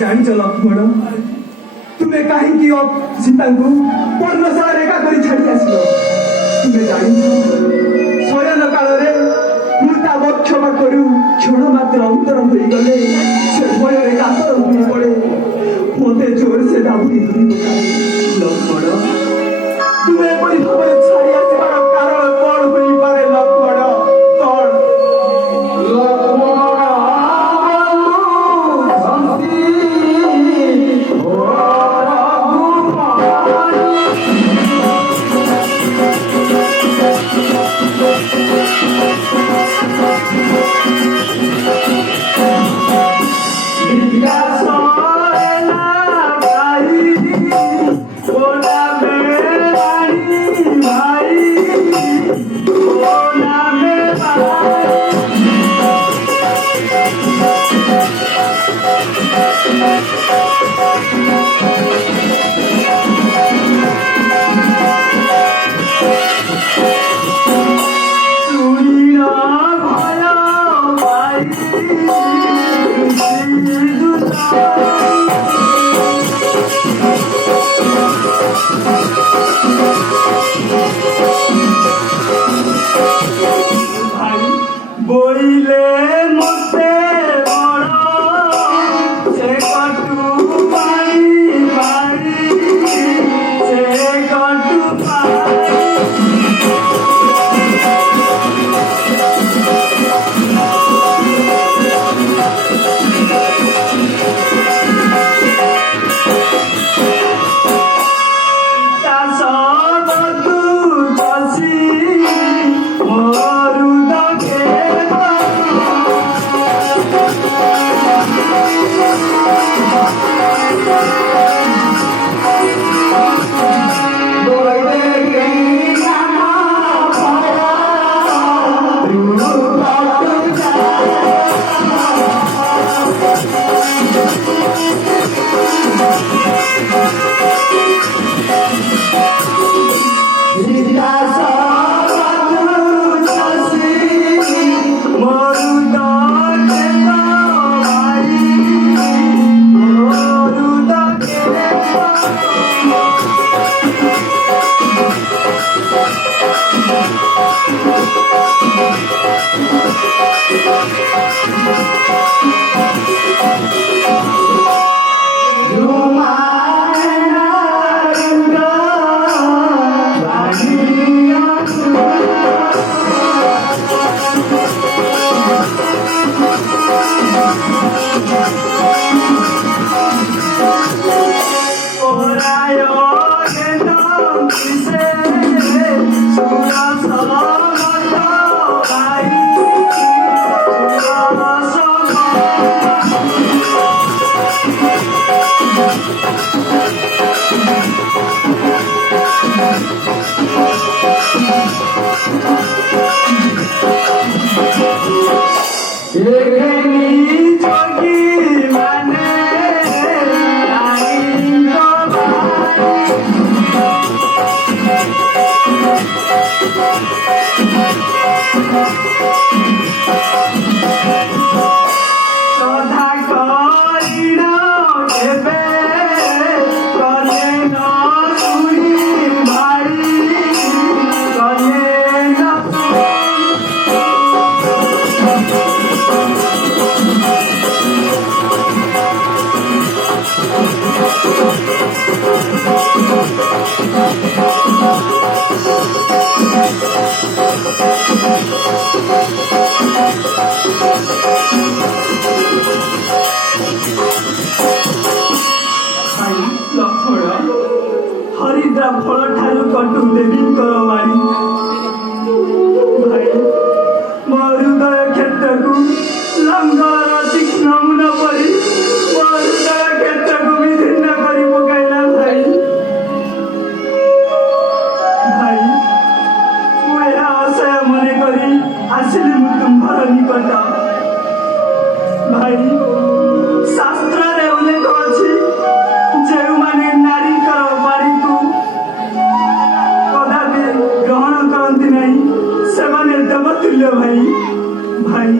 जानी चलो थोड़ा तुम्हें कहीं की और सीता को पर्णशाला रेखा करी छाड़ी आसिलो तुम्हें जानी शयन काल रे मुता बक्षमा करू क्षण मात्र अंतर होई गले से भय रे कातर होई पड़े मोते जोर से दाबी धरी पकाई लक्ष्मण तुम्हें परि भावे छाड़ी आसिबार कारण कोन होई पारे लक्ष्मण कोन हरिद्रा फल ठारू कटु देवींकर वाणी भाई मो हृदय क्षेत्र को लंगर तीक्ष्ण मुन परी मो हृदय क्षेत्र को विभिन्न करी पकाइला भाई भाई मुझे आशय मन करी आसिली मु तुम्हार निकट भाई शास्त्र रे उल्लेख अछि जे माने नारी बाड़ी को कदापि ग्रहण करती नहीं से माने देवतुल्य भाई भाई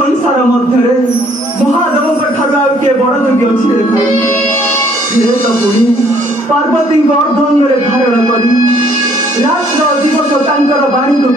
संसार मध्य महादेव ठार किए बड़ योग्य अच्छे तो पुणी पार्वती अर्धंग धारण कर रात्र दिवस बाणी को